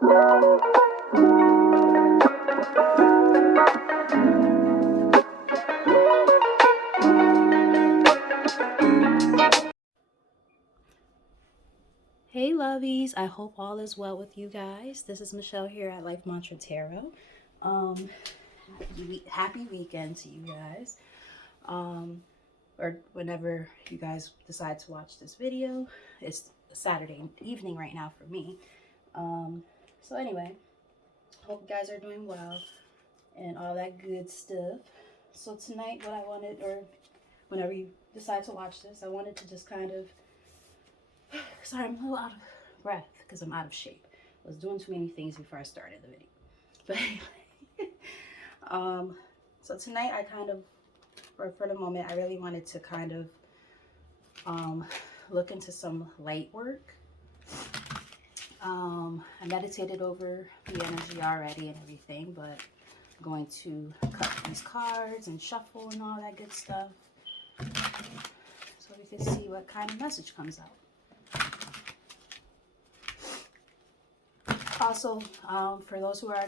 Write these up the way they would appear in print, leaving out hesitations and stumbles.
Hey lovies, I hope all is well with you guys. This is Michelle here at Life Mantra Tarot. Um, happy weekend to you guys. Or whenever you guys decide to watch this video. It's Saturday evening right now for me. So anyway, hope you guys are doing well and all that good stuff. So tonight what I wanted, or whenever you decide to watch this, I wanted to just kind of sorry, I'm a little out of breath because I'm out of shape. I was doing too many things before I started the video. But anyway, so tonight I kind of, or for the moment, I really wanted to kind of look into some light work. I meditated over the energy already and everything, but I'm going to cut these cards and shuffle and all that good stuff so we can see what kind of message comes out. Also, for those who are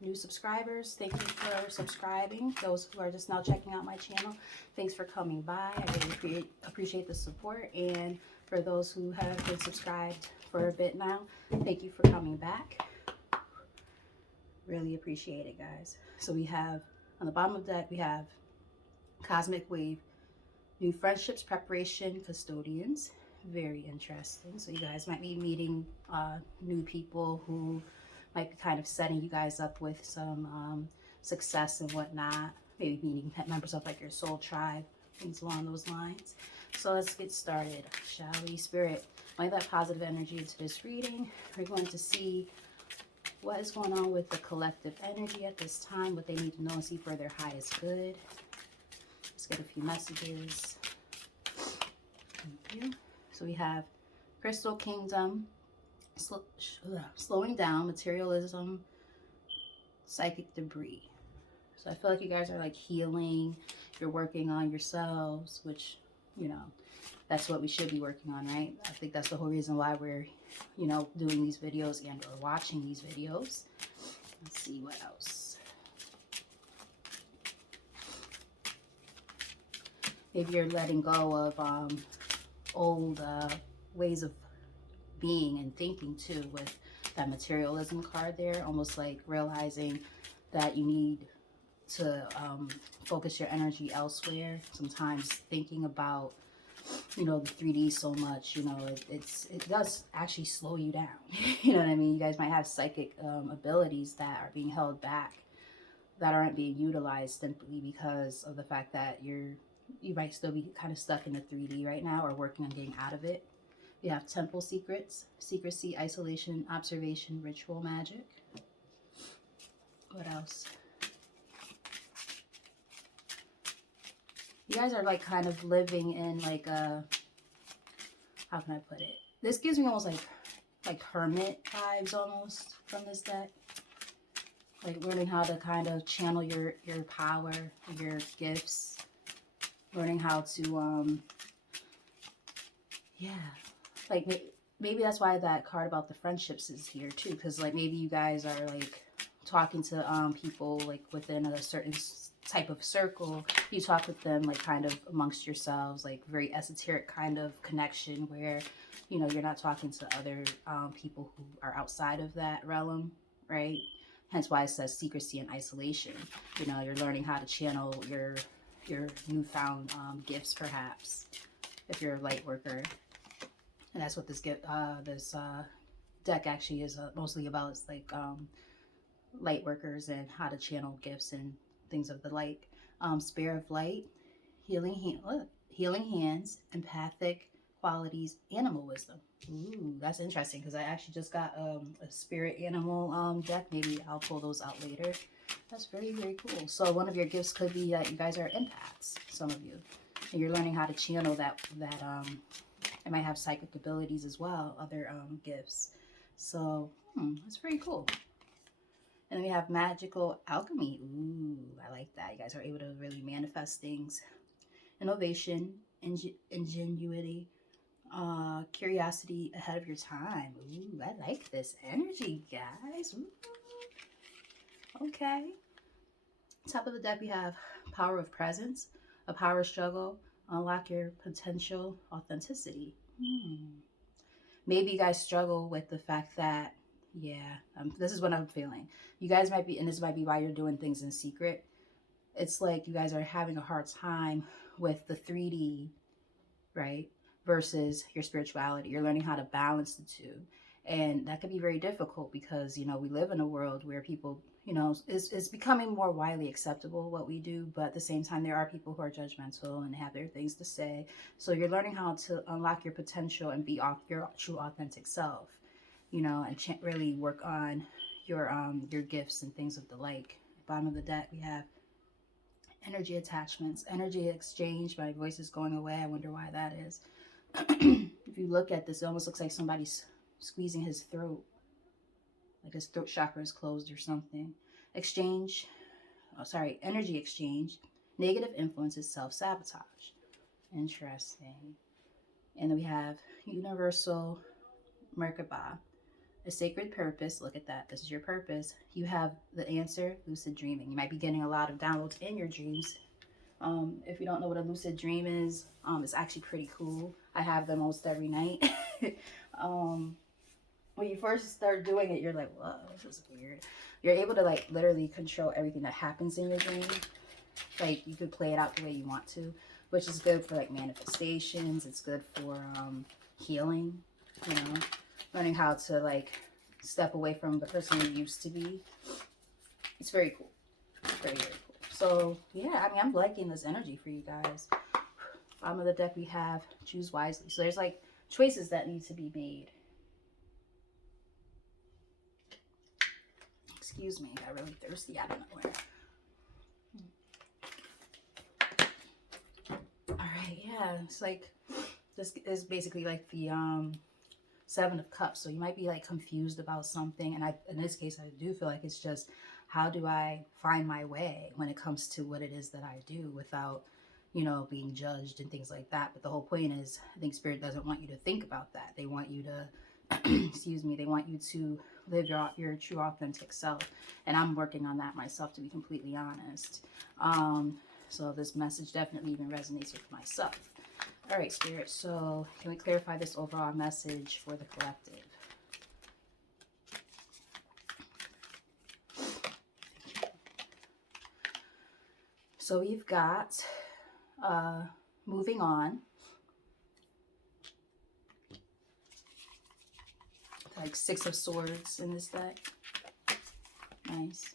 new subscribers, thank you for subscribing. Those who are just now checking out my channel, thanks for coming by. I really appreciate the support. And for those who have been subscribed for a bit now, thank you for coming back. Really appreciate it, guys. So we have, on the bottom of the deck, we have Cosmic Wave, New Friendships, Preparation, Custodians. Very interesting. So you guys might be meeting new people who might be kind of setting you guys up with some success and whatnot. Maybe meeting members of like your soul tribe, things along those lines. So let's get started, shall we? Spirit, bring that positive energy into this reading. We're going to see what is going on with the collective energy at this time, what they need to know and see for their highest good. Let's get a few messages. Thank you. So we have Crystal Kingdom, slowing down, materialism, psychic debris. So I feel like you guys are like healing, you're working on yourselves, which, you know, that's what we should be working on, right? I think that's the whole reason why we're, you know, doing these videos and or watching these videos. Let's see what else. Maybe you're letting go of old ways of being and thinking too, with that materialism card there, almost like realizing that you need to focus your energy elsewhere. Sometimes thinking about, you know, the 3D so much, you know, it does actually slow you down. You know what I mean? You guys might have psychic abilities that are being held back, that aren't being utilized simply because of the fact that you might still be kind of stuck in the 3D right now or working on getting out of it. We have temple secrets, secrecy, isolation, observation, ritual magic. What else? You guys are like kind of living in like a, how can I put it? This gives me almost like hermit vibes almost from this deck. Like learning how to kind of channel your power, your gifts. Learning how to, yeah, like maybe that's why that card about the friendships is here too, because like maybe you guys are like talking to people like within a certain type of circle. You talk with them like kind of amongst yourselves, like very esoteric kind of connection where, you know, you're not talking to other people who are outside of that realm, right? Hence why it says secrecy and isolation. You know, you're learning how to channel your newfound gifts, perhaps, if you're a light worker. And that's what this deck actually is mostly about. It's like light workers and how to channel gifts and things of the like. Spirit of light, healing hands, empathic qualities, animal wisdom. Ooh, that's interesting because I actually just got a spirit animal deck. Maybe I'll pull those out later. That's very, very cool. So one of your gifts could be that you guys are empaths, some of you. And you're learning how to channel that it might have psychic abilities as well, other gifts. So that's pretty cool. And then we have magical alchemy. Ooh, I like that. You guys are able to really manifest things. Innovation, ingenuity, Curiosity ahead of your time. Ooh, I like this energy, guys. Ooh, okay. Top of the deck, we have power of presence, a power struggle, unlock your potential authenticity. Maybe you guys struggle with the fact that, yeah, this is what I'm feeling. You guys might be, and this might be why you're doing things in secret. It's like you guys are having a hard time with the 3D, right? Versus your spirituality. You're learning how to balance the two. And that could be very difficult because, we live in a world where people, it's becoming more widely acceptable what we do. But at the same time, there are people who are judgmental and have their things to say. So you're learning how to unlock your potential and be off your true authentic self, and really work on your gifts and things of the like. Bottom of the deck, we have energy attachments, energy exchange. My voice is going away. I wonder why that is. If you look at this, it almost looks like somebody's squeezing his throat, like his throat chakra is closed or something. Exchange, energy exchange. Negative influences, self-sabotage. Interesting. And then we have universal Merkaba, a sacred purpose. Look at that. This is your purpose. You have the answer, lucid dreaming. You might be getting a lot of downloads in your dreams. If you don't know what a lucid dream is, it's actually pretty cool. I have them almost every night. When you first start doing it, you're like, whoa, this is weird. You're able to like literally control everything that happens in your dream. Like you could play it out the way you want to, which is good for like manifestations. It's good for healing, learning how to like step away from the person you used to be. It's very cool. Very, very cool. So yeah, I'm liking this energy for you guys. Bottom of the deck, we have choose wisely. So there's like choices that need to be made. Excuse me, I got really thirsty out of nowhere. All right, yeah, it's like this is basically like the Seven of Cups. So you might be like confused about something, and in this case, I do feel like it's just how do I find my way when it comes to what it is that I do without, being judged and things like that. But the whole point is, I think Spirit doesn't want you to think about that. They want you to, excuse me, they want you to live your true authentic self. And I'm working on that myself, to be completely honest. So this message definitely even resonates with myself. All right, Spirit, so can we clarify this overall message for the collective? So we've got moving on. Like Six of Swords in this deck. Nice.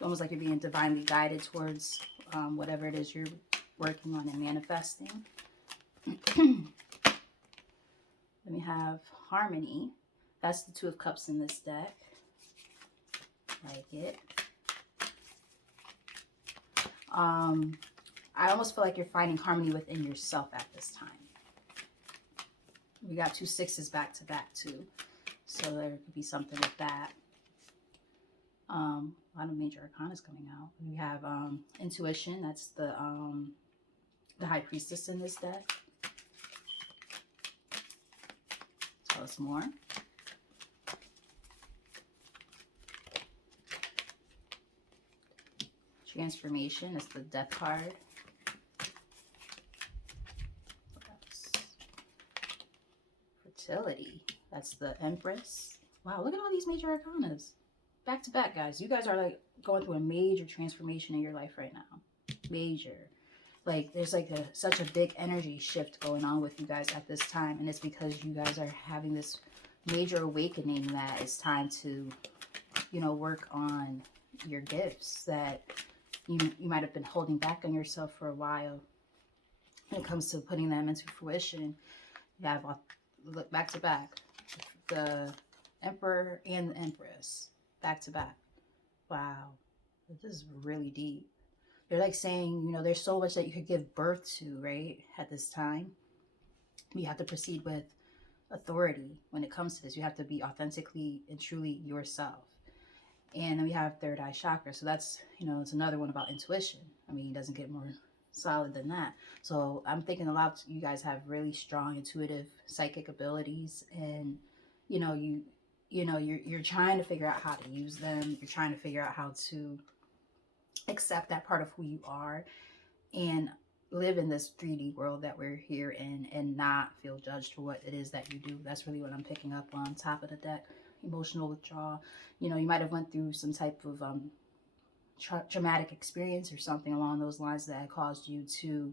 Almost like you're being divinely guided towards whatever it is you're working on and manifesting. Then we have Harmony. That's the Two of Cups in this deck. Like it. I almost feel like you're finding harmony within yourself at this time. We got 2 6s back to back too. So there could be something with that. A lot of major arcanas coming out. We have intuition. That's the High Priestess in this deck. Tell us more. Transformation is the Death card. What else? Fertility. That's the Empress. Wow, look at all these major arcanas. Back to back, guys. You guys are like going through a major transformation in your life right now. Major. Like there's like such a big energy shift going on with you guys at this time. And it's because you guys are having this major awakening that it's time to, work on your gifts that you might have been holding back on yourself for a while. When it comes to putting them into fruition, you have, look, back to back, the Emperor and the Empress, back to back. Wow, this is really deep. They're like saying, there's so much that you could give birth to, right, at this time. You have to proceed with authority when it comes to this. You have to be authentically and truly yourself. And then we have third eye chakra. So that's, it's another one about intuition. I mean, it doesn't get more solid than that. So I'm thinking a lot of you guys have really strong intuitive psychic abilities, and you know you're trying to figure out how to use them. You're trying to figure out how to accept that part of who you are and live in this 3D world that we're here in and not feel judged for what it is that you do. That's really what I'm picking up on top of the deck. Emotional withdrawal. You know, you might have went through some type of traumatic experience or something along those lines that caused you to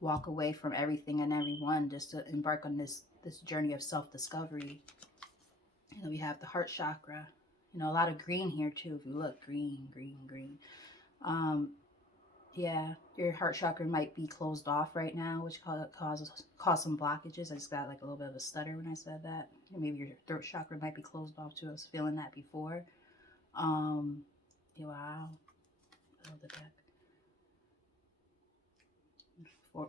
walk away from everything and everyone just to embark on this journey of self-discovery. You know, we have the heart chakra. You know, a lot of green here too. If you look, green, green, green. Yeah, your heart chakra might be closed off right now, which cause some blockages. I just got like a little bit of a stutter when I said that. Maybe your throat chakra might be closed off too. I was feeling that before. Yeah, wow. Oh, the deck.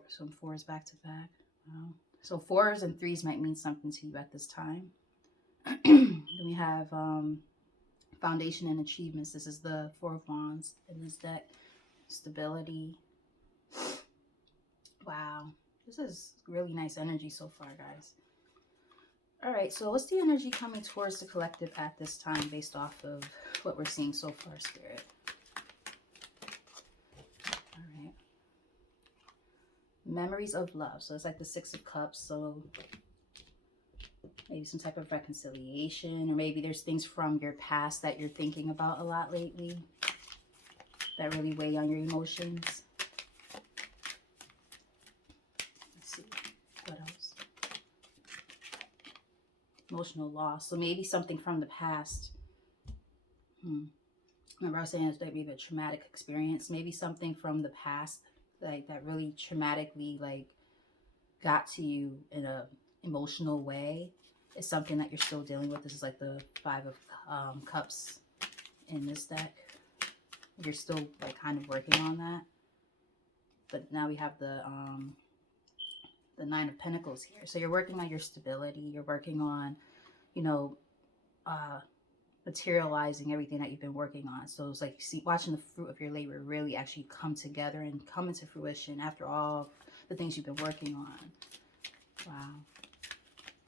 Some fours back to back. Wow. So fours and threes might mean something to you at this time. Then we have foundation and achievements. This is the Four of Wands in this deck. Stability. Wow. This is really nice energy so far, guys. All right, so what's the energy coming towards the collective at this time based off of what we're seeing so far, Spirit? All right. Memories of love. So it's like the Six of Cups. So maybe some type of reconciliation, or maybe there's things from your past that you're thinking about a lot lately that really weigh on your emotions. Let's see. What else? Emotional loss. So maybe something from the past. Remember I was saying it's like maybe a traumatic experience. Maybe something from the past, like that really traumatically like got to you in a emotional way. Is something that you're still dealing with. This is like the Five of Cups in this deck. You're still like kind of working on that. But now we have the Nine of Pentacles here. So you're working on your stability. You're working on, you know, materializing everything that you've been working on. So it's like watching the fruit of your labor really actually come together and come into fruition after all the things you've been working on. Wow.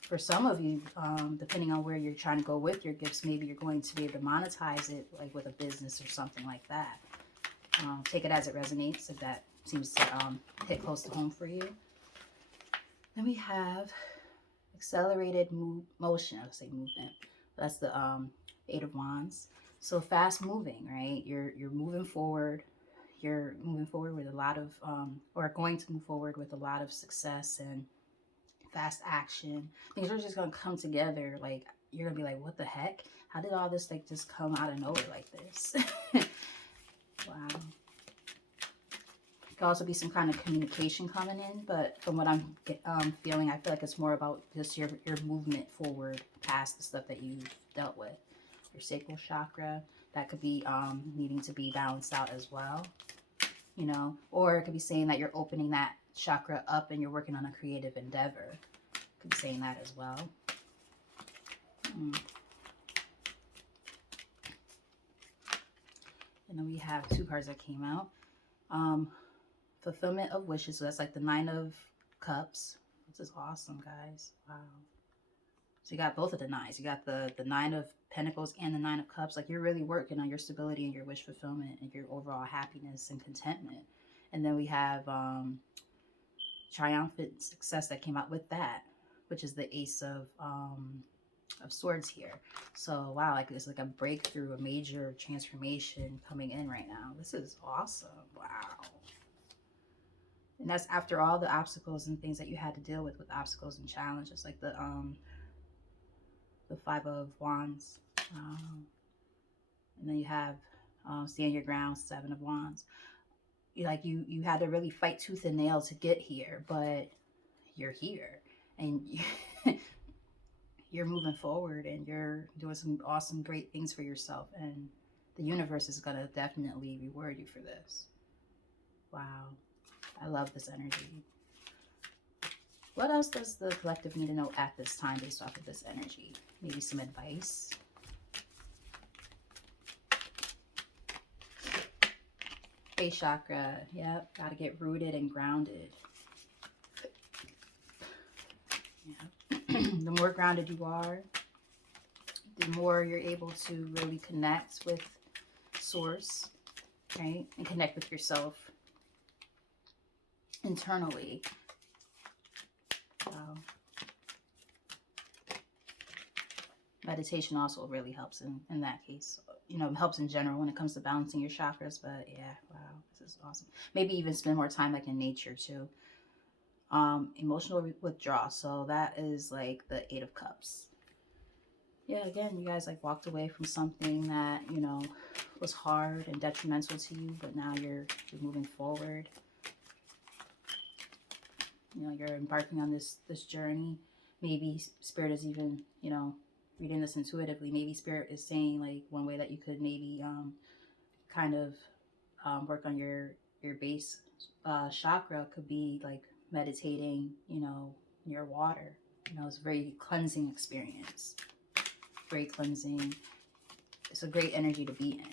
For some of you, depending on where you're trying to go with your gifts, maybe you're going to be able to monetize it like with a business or something like that. Take it as it resonates if that seems to hit close to home for you. Then we have accelerated motion. I would say movement. That's the Eight of Wands. So fast moving, right? You're moving forward. You're moving forward with a lot of, or going to move forward with a lot of success and fast action. Things are just gonna come together. Like you're gonna be like, what the heck? How did all this like just come out of nowhere like this? Wow. It could also be some kind of communication coming in, but from what I'm feeling, I feel like it's more about just your movement forward past the stuff that you've dealt with. Your sacral chakra, that could be needing to be balanced out as well, you know, or it could be saying that you're opening that chakra up and you're working on a creative endeavor. Could be saying that as well. And then we have two cards that came out. Fulfillment of wishes. So that's like the Nine of Cups. This is awesome, guys. Wow. So you got both of the nines. You got the Nine of Pentacles and the Nine of Cups. Like you're really working on your stability and your wish fulfillment and your overall happiness and contentment. And then we have triumphant success that came out with that, which is the Ace of Swords here. So wow, like it's like a breakthrough, a major transformation coming in right now. This is awesome. Wow. And that's after all the obstacles and things that you had to deal with obstacles and challenges, like the Five of Wands. And then you have stand your ground, Seven of Wands. You had to really fight tooth and nail to get here, but you're here and you're moving forward and you're doing some awesome, great things for yourself. And the universe is going to definitely reward you for this. Wow. I love this energy. What else does the collective need to know at this time based off of this energy? Maybe some advice. Base chakra. Yep. Got to get rooted and grounded. Yeah. The more grounded you are, the more you're able to really connect with source, right? And connect with yourself internally. Meditation also really helps in that case. You know, helps in general when it comes to balancing your chakras. But yeah, wow, this is awesome. Maybe even spend more time like in nature too. Emotional withdrawal. So that is like the Eight of Cups. Yeah, again, you guys like walked away from something that, you know, was hard and detrimental to you, but now you're moving forward. You know, you're embarking on this journey. Maybe spirit is even, you know, reading this intuitively. Maybe spirit is saying like one way that you could maybe kind of work on your base chakra could be like meditating, you know, near water. You know, it's a very cleansing experience. Very cleansing. It's a great energy to be in.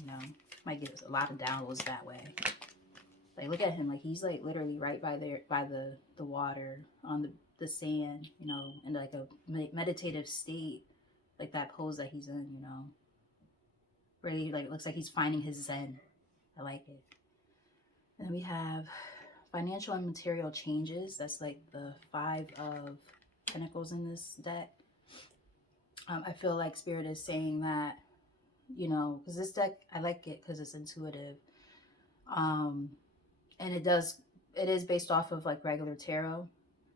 You know, might get a lot of downloads that way. Like, look at him. Like, he's like literally right by the water on the sand. You know, in like a meditative state, like that pose that he's in. You know, really like it looks like he's finding his zen. I like it. And then we have financial and material changes. That's like the Five of Pentacles in this deck. I feel like Spirit is saying that, you know, because this deck, I like it because it's intuitive. And it is based off of like regular tarot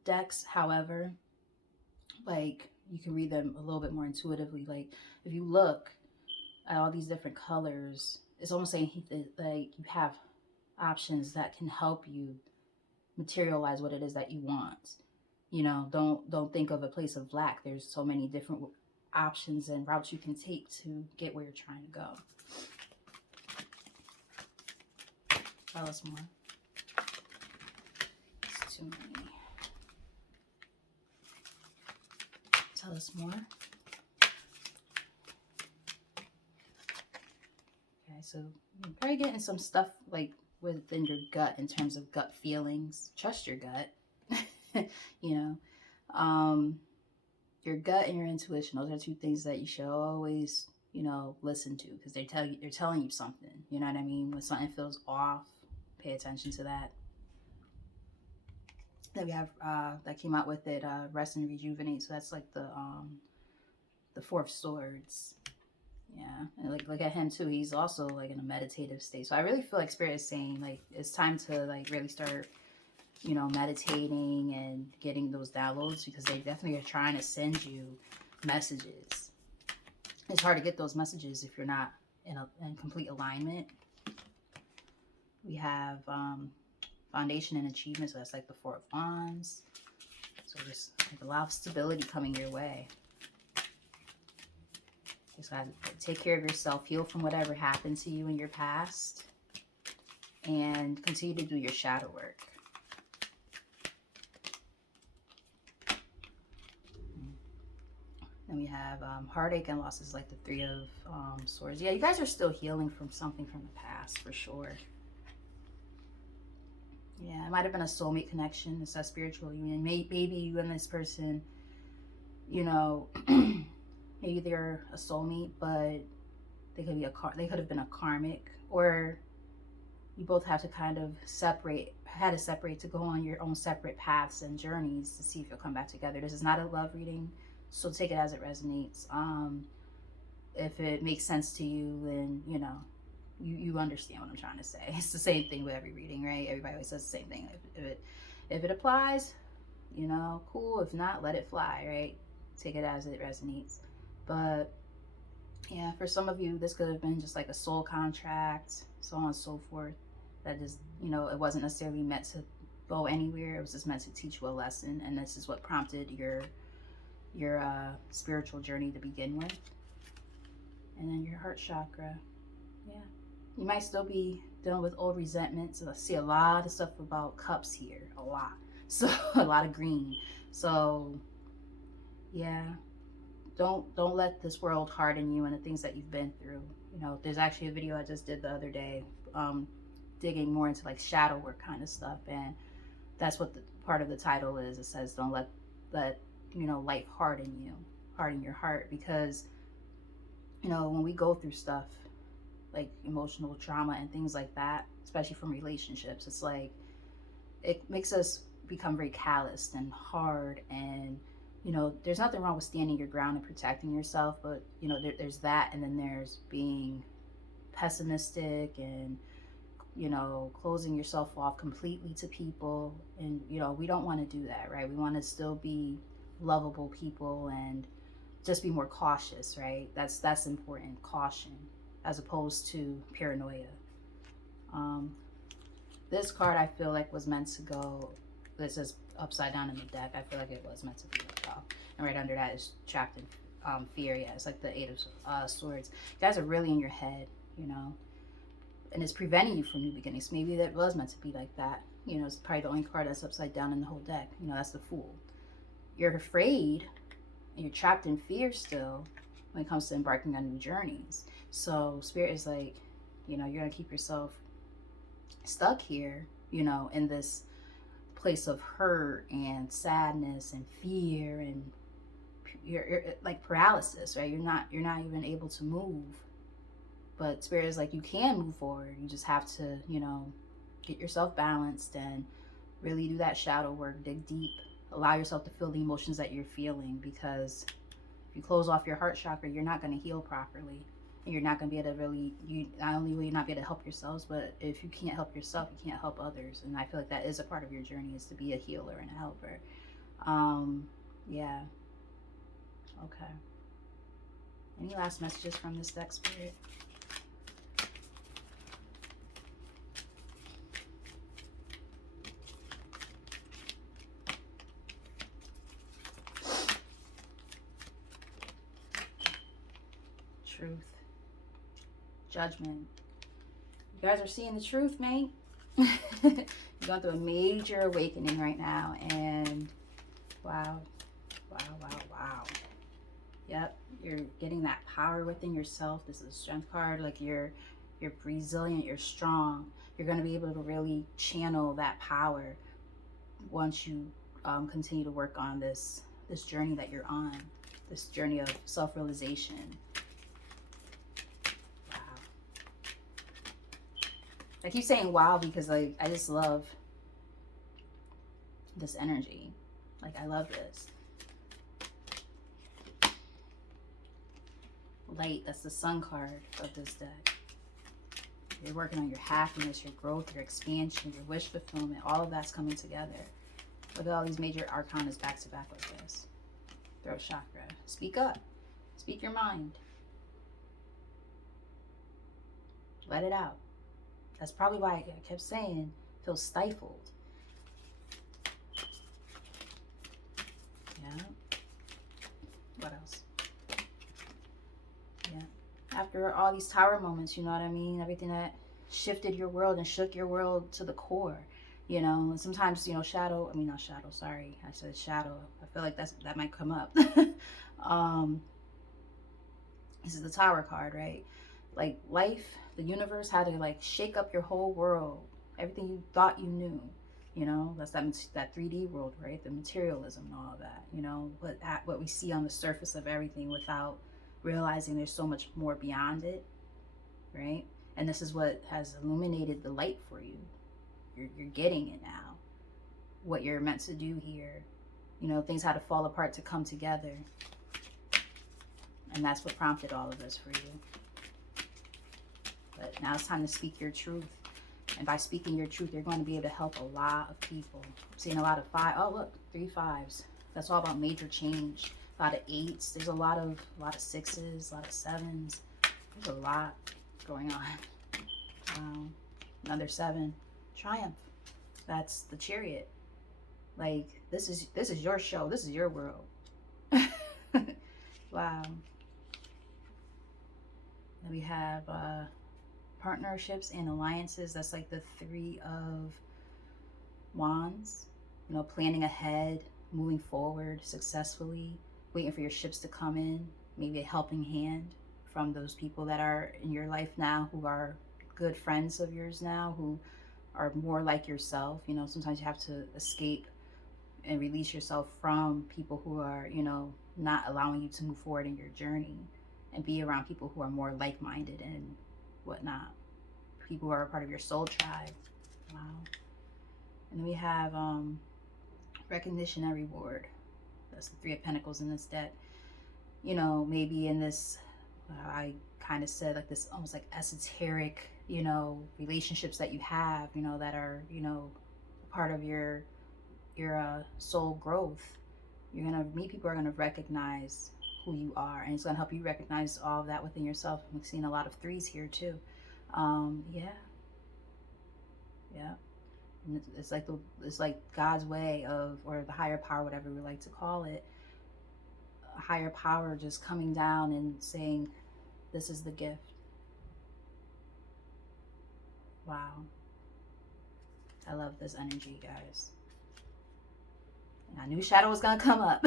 decks. However, like you can read them a little bit more intuitively. Like if you look at all these different colors, it's almost saying like you have options that can help you materialize what it is that you want. You know, don't think of a place of lack. There's so many different options and routes you can take to get where you're trying to go. Tell us more. It's too many. Tell us more. Okay, so you're probably getting some stuff like within your gut in terms of gut feelings. Trust your gut. You know, your gut and your intuition. Those are two things that you should always, you know, listen to because they're telling you something. You know what I mean? When something feels off, pay attention to that. Then we have that came out with it, rest and rejuvenate. So that's like the Four of Swords. Yeah, and like look at him too. He's also like in a meditative state. So I really feel like Spirit is saying like it's time to like really start, you know, meditating and getting those downloads because they definitely are trying to send you messages. It's hard to get those messages if you're not in complete alignment. We have foundation and achievement. So that's like the Four of Wands. So just like a lot of stability coming your way. Just gotta take care of yourself, heal from whatever happened to you in your past, and continue to do your shadow work. Then we have heartache and losses, like the Three of Swords. Yeah, you guys are still healing from something from the past, for sure. Yeah, it might have been a soulmate connection. It's a spiritual union. Maybe you and this person, you know, maybe they're a soulmate, but they could be they could have been a karmic, or you both have to kind of separate to go on your own separate paths and journeys to see if you'll come back together. This is not a love reading, so take it as it resonates. If it makes sense to you, then you know you understand what I'm trying to say. It's the same thing with every reading, right? Everybody always says the same thing. If it applies, you know, cool. If not, let it fly, right? Take it as it resonates. But yeah, for some of you, this could have been just like a soul contract, so on and so forth. That just, you know, it wasn't necessarily meant to go anywhere. It was just meant to teach you a lesson, and this is what prompted your spiritual journey to begin with. And then your heart chakra, yeah, you might still be dealing with old resentment. So I see a lot of stuff about cups here, a lot. So a lot of green. So yeah, don't let this world harden you and the things that you've been through. You know, there's actually a video I just did the other day, digging more into like shadow work kind of stuff, and that's what the part of the title is. It says, "Don't let life harden you, harden your heart," because when we go through stuff like emotional trauma and things like that, especially from relationships, it's like it makes us become very calloused and hard. And there's nothing wrong with standing your ground and protecting yourself, but there's that, and then there's being pessimistic and closing yourself off completely to people. And we don't want to do that, right? We want to still be lovable people and just be more cautious, right? That's important. Caution as opposed to paranoia. um this card, I feel like, was meant to go, this is upside down in the deck. I feel like it was meant to be like off, and right under that is trapped in fear. Yeah, it's like the Eight of Swords. You guys are really in your head, and it's preventing you from new beginnings. Maybe that was meant to be like that. It's probably the only card that's upside down in the whole deck. That's the Fool. You're afraid, and you're trapped in fear still when it comes to embarking on new journeys. So Spirit is like, you're gonna keep yourself stuck here, in this place of hurt and sadness and fear, and you're like paralysis, right? You're not even able to move. But Spirit is like, you can move forward. You just have to, get yourself balanced and really do that shadow work, dig deep, allow yourself to feel the emotions that you're feeling, because if you close off your heart chakra, you're not going to heal properly. And you're not going to be able to really, not only will you not be able to help yourselves, but if you can't help yourself, you can't help others. And I feel like that is a part of your journey, is to be a healer and a helper. Yeah. Okay. Any last messages from this deck, Spirit? Truth. Judgment. You guys are seeing the truth, mate. You're going through a major awakening right now, and wow. Yep, you're getting that power within yourself. This is a strength card. Like you're resilient, you're strong. You're going to be able to really channel that power once you continue to work on this journey that you're on, this journey of self-realization. Wow. I keep saying wow because like I just love this energy. Like I love this. Light, that's the Sun card of this deck. You're working on your happiness, your growth, your expansion, your wish fulfillment. All of that's coming together. Look at all these major arcanas back to back like this. Throat chakra. Speak up. Speak your mind. Let it out. That's probably why I kept saying feel stifled. Yeah. What else? Yeah. After all these tower moments, you know what I mean? Everything that shifted your world and shook your world to the core. And sometimes, shadow, I mean, not shadow, sorry. I said shadow. I feel like that might come up. This is the Tower card, right? Like life, the universe had to like shake up your whole world. Everything you thought you knew. That's that 3D world, right? The materialism and all of that. What we see on the surface of everything without realizing there's so much more beyond it, right? And this is what has illuminated the light for you. You're getting it now. What you're meant to do here. Things had to fall apart to come together. And that's what prompted all of this for you. But now it's time to speak your truth. And by speaking your truth, you're going to be able to help a lot of people. I'm seeing a lot of five. Oh, look, 3 5s. That's all about major change. A lot of 8s. There's a lot of 6s, a lot of 7s. There's a lot going on. Another 7. Triumph. That's the Chariot. Like this is your show. This is your world. Wow. Then we have partnerships and alliances. That's like the 3 of Wands. Planning ahead, moving forward successfully. waiting for your ships to come in, maybe a helping hand from those people that are in your life now, who are good friends of yours now, who are more like yourself. You know, sometimes you have to escape and release yourself from people who are, you know, not allowing you to move forward in your journey, and be around people who are more like-minded and whatnot, people who are a part of your soul tribe. Wow. And then we have recognition and reward. That's the Three of Pentacles in this deck. You know, maybe in this, I kind of said like this almost like esoteric, you know, relationships that you have, you know, that are, you know, part of your soul growth. You're gonna meet people who are gonna recognize who you are, and it's gonna help you recognize all of that within yourself. I'm seeing a lot of threes here too. Yeah, yeah. And it's like God's way of, or the higher power, whatever we like to call it, a higher power just coming down and saying, "This is the gift." Wow, I love this energy, guys. I knew shadow was gonna come up.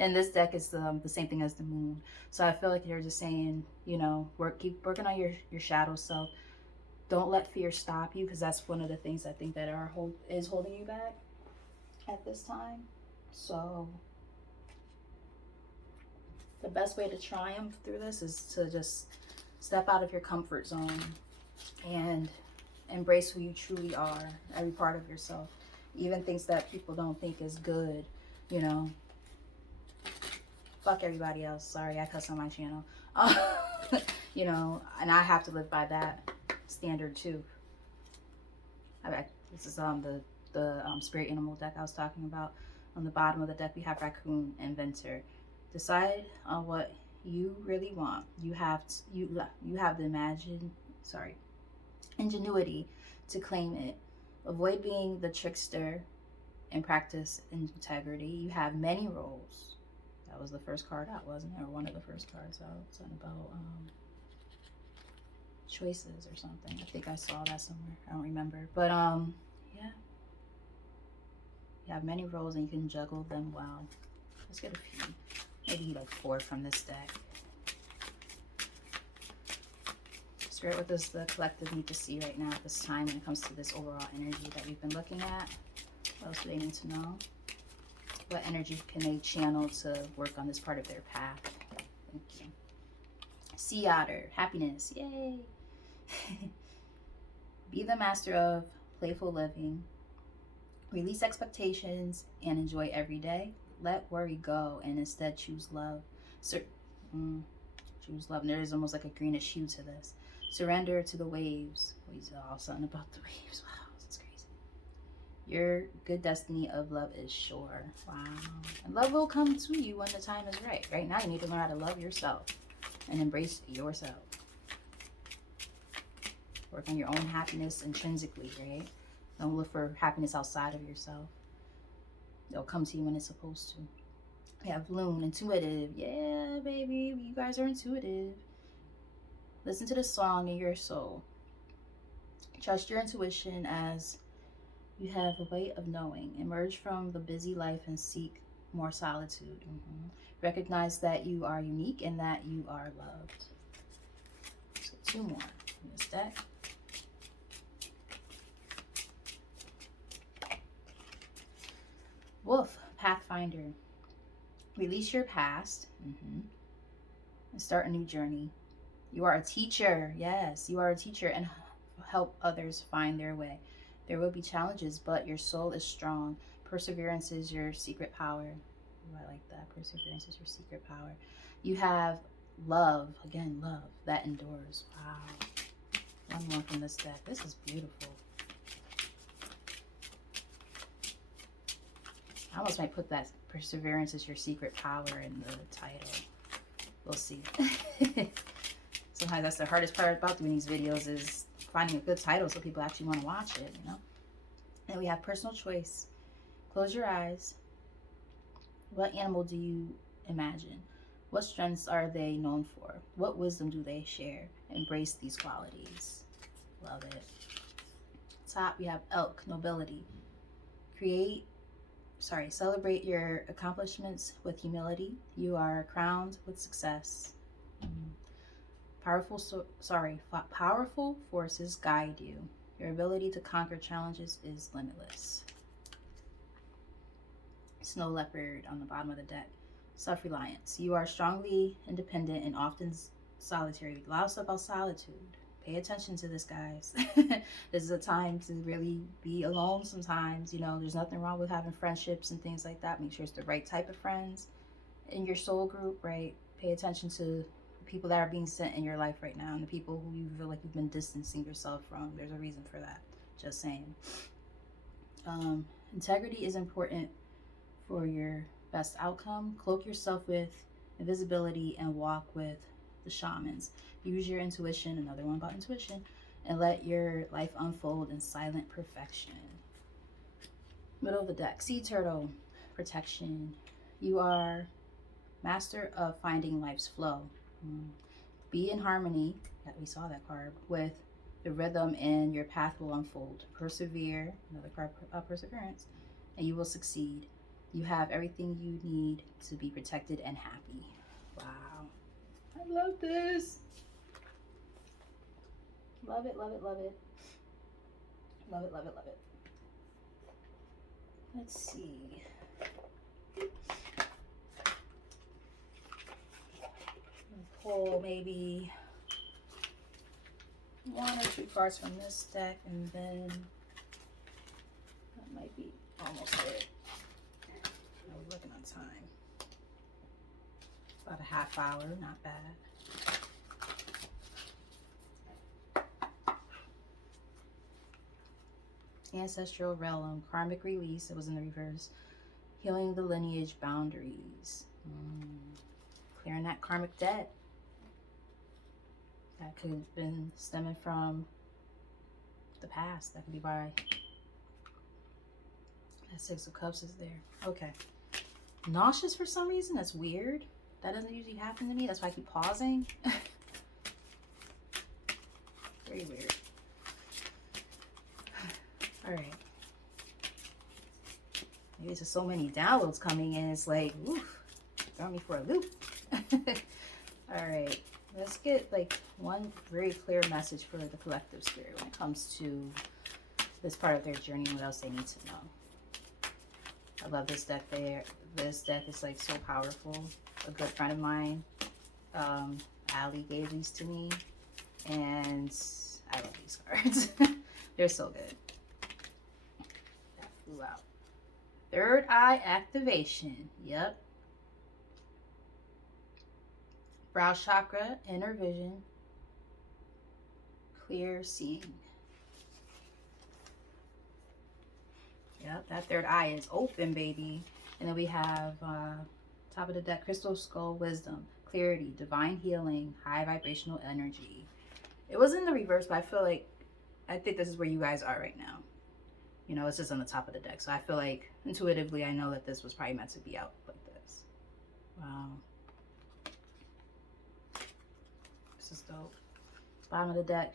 And this deck is the same thing as the moon. So I feel like you're just saying, you know, keep working on your shadow self. Don't let fear stop you, because that's one of the things I think that is holding you back at this time. So the best way to triumph through this is to just step out of your comfort zone and embrace who you truly are, every part of yourself, even things that people don't think is good, you know. Fuck everybody else. Sorry, I cuss on my channel. You know, and I have to live by that standard too. This is the spirit animal deck I was talking about. On the bottom of the deck, we have raccoon and inventor. Decide on what you really want. You have the ingenuity to claim it. Avoid being the trickster and practice integrity. You have many roles. That was the first card out, wasn't it? Or one of the first cards out. Something about choices or something. I think I saw that somewhere. I don't remember. But yeah. You have many roles and you can juggle them well. Let's get a few. Maybe like 4 from this deck. Spirit, what does the collective need to see right now at this time when it comes to this overall energy that we've been looking at? What else do they need to know? What energy can they channel to work on this part of their path? Thank you. Sea otter, happiness, yay! Be the master of playful living. Release expectations and enjoy every day. Let worry go and instead choose love. Choose love. And there is almost like a greenish hue to this. Surrender to the waves. Oh, something about the waves. Wow, that's crazy. Your good destiny of love is sure. Wow. And love will come to you when the time is right. Right now, you need to learn how to love yourself and embrace yourself. Work on your own happiness intrinsically, right? Don't look for happiness outside of yourself. It'll come to you when it's supposed to. We have Loon, intuitive. Yeah, baby, you guys are intuitive. Listen to the song in your soul. Trust your intuition as you have a way of knowing. Emerge from the busy life and seek more solitude. Recognize that you are unique and that you are loved. So 2 more in this deck. Wolf, Pathfinder. Release your past and start a new journey. You are a teacher. Yes, you are a teacher, and help others find their way. There will be challenges, but your soul is strong. Perseverance is your secret power. Ooh, I like that. Perseverance is your secret power. You have love. Again, love that endures. Wow. One more from this deck. This is beautiful. I almost might put that perseverance is your secret power in the title. We'll see. Sometimes that's the hardest part about doing these videos, is finding a good title so people actually want to watch it, you know? And we have personal choice. Close your eyes. What animal do you imagine? What strengths are they known for? What wisdom do they share? Embrace these qualities. Love it. Top, we have elk, nobility. Create celebrate your accomplishments with humility. You are crowned with success. Mm. Powerful forces guide you. Your ability to conquer challenges is limitless. Snow leopard on the bottom of the deck. Self-reliance. You are strongly independent and often solitary. Lots about solitude. Pay attention to this, guys. This is a time to really be alone sometimes. You know, there's nothing wrong with having friendships and things like that. Make sure it's the right type of friends in your soul group, right? Pay attention to the people that are being sent in your life right now and the people who you feel like you've been distancing yourself from. There's a reason for that. Just saying. Integrity is important for your best outcome. Cloak yourself with invisibility and walk with the shamans. Use your intuition, another one about intuition, and let your life unfold in silent perfection. Middle of the deck, sea turtle, protection. You are master of finding life's flow. Be in harmony, that we saw that card, with the rhythm, and your path will unfold. Persevere, another card, perseverance, and you will succeed. You have everything you need to be protected and happy. Wow. I love this. Love it, love it, love it. Love it, love it, love it. Let's see. Pull maybe 1 or 2 cards from this deck, and then that might be almost it. I'm looking on time. About a half hour, not bad. Ancestral realm, karmic release. It was in the reverse. Healing the lineage boundaries. Clearing that karmic debt. That could have been stemming from the past. That could be by that 6 of Cups is there. Okay. Nauseous for some reason. That's weird. That doesn't usually happen to me. That's why I keep pausing. Very weird. All right. Maybe it's just so many downloads coming in. It's like, oof, throwing me for a loop. All right. Let's get like one very clear message for the collective spirit when it comes to this part of their journey and what else they need to know. I love this deck there. This deck is like so powerful. A good friend of mine, Allie, gave these to me, and I love these cards. They're so good. That flew out. Third eye activation. Yep. Brow chakra, inner vision, clear seeing. Yep, that third eye is open, baby. And then we have top of the deck, crystal skull, wisdom, clarity, divine healing, high vibrational energy. It was in the reverse, but I think this is where you guys are right now. You know, it's just on the top of the deck. So I feel like intuitively, I know that this was probably meant to be out like this. Wow. This is dope. Bottom of the deck.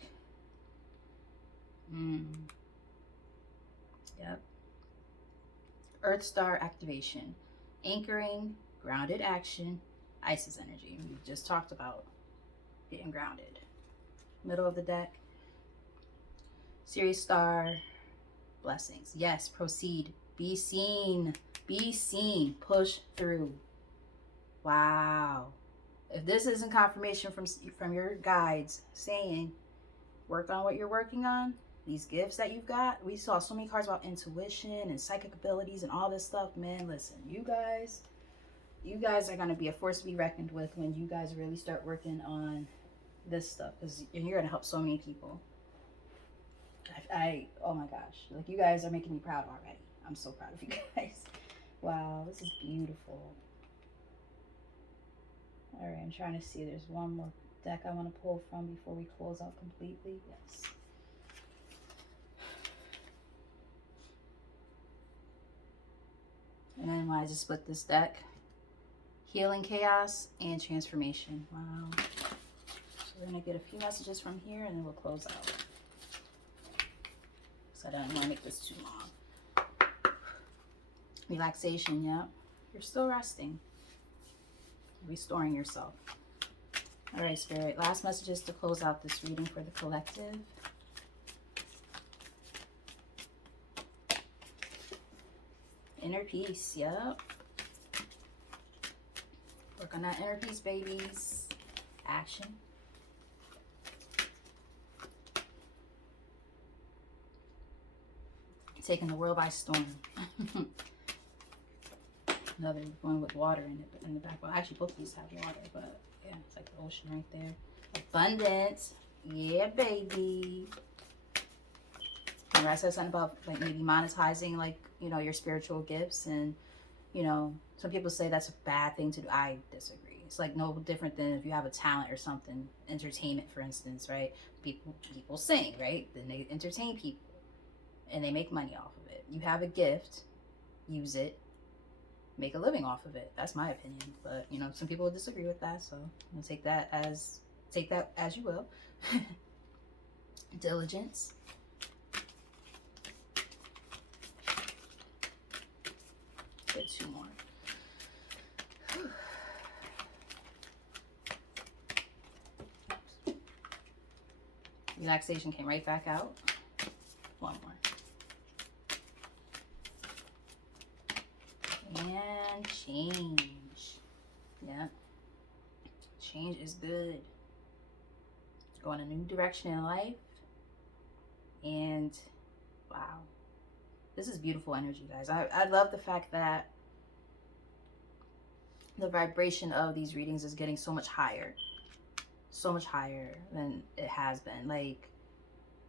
Yep. Earth Star activation. Anchoring, grounded action, Isis energy. We just talked about getting grounded. Middle of the deck. Sirius Star, blessings. Yes, proceed. Be seen. Be seen. Push through. Wow. If this isn't confirmation from your guides saying, work on what you're working on, these gifts that you've got. We saw so many cards about intuition and psychic abilities and all this stuff. Man, listen, you guys are going to be a force to be reckoned with when you guys really start working on this stuff, because you're going to help so many people. Oh my gosh, like, you guys are making me proud already. I'm so proud of you guys. Wow, this is beautiful. All right, I'm trying to see. There's one more deck I want to pull from before we close out completely. Yes. And then when I just split this deck, healing, chaos, and transformation. Wow. So we're going to get a few messages from here, and then we'll close out. So I don't want to make this too long. Relaxation, yeah. You're still resting. Restoring yourself. All right, Spirit. Last messages to close out this reading for the collective. Inner peace, yep. Work on that inner peace, babies. Action. Taking the world by storm. Another one with water in it in the back. Well, actually, both of these have water, but yeah, it's like the ocean right there. Abundance. Yeah, baby. Remember, I said something about like maybe monetizing, like, you know, your spiritual gifts. And, you know, some people say that's a bad thing to do. I disagree. It's like no different than if you have a talent or something, entertainment, for instance, right? People sing, right? Then they entertain people and they make money off of it. You have a gift, use it, make a living off of it. That's my opinion. But, you know, some people will disagree with that, so I'll take that as you will. Diligence. Get two more. Relaxation came right back out. One more. And change. Yeah. Change is good. Going a new direction in life. And wow. This is beautiful energy, guys. I love the fact that the vibration of these readings is getting so much higher. So much higher than it has been. Like,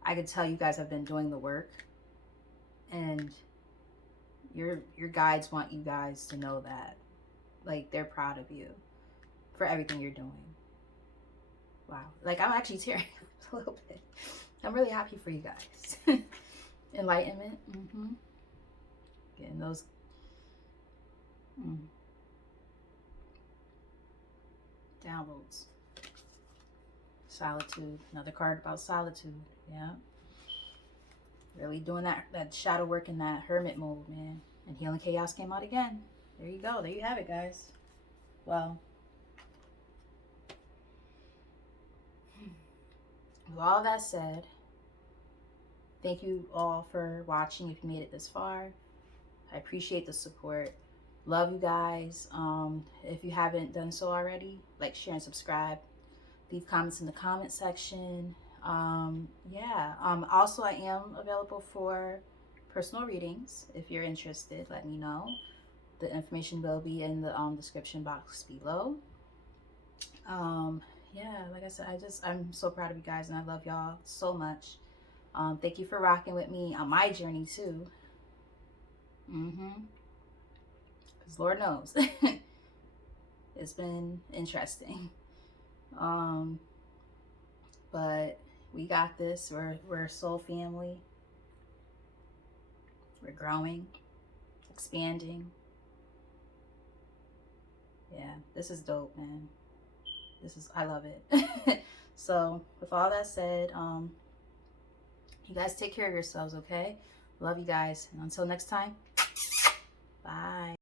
I could tell you guys have been doing the work, and your guides want you guys to know that, like, they're proud of you for everything you're doing. Wow. Like, I'm actually tearing a little bit. I'm really happy for you guys. Enlightenment. Getting those downloads. Solitude. Another card about solitude. Yeah. Really doing that shadow work in that hermit mode, man. And healing chaos came out again. There you go. There you have it, guys. Well, with all that said, thank you all for watching. If you made it this far, I appreciate the support. Love you guys. If you haven't done so already, like, share, and subscribe. Leave comments in the comment section. Also, I am available for personal readings. If you're interested, let me know. The information will be in the description box below. Like I said, I'm so proud of you guys, and I love y'all so much. Thank you for rocking with me on my journey too. Because Lord knows, it's been interesting. But we got this. We're a soul family. We're growing, expanding. Yeah, this is dope, man. I love it. So with all that said, you guys take care of yourselves, okay? Love you guys. And until next time, bye.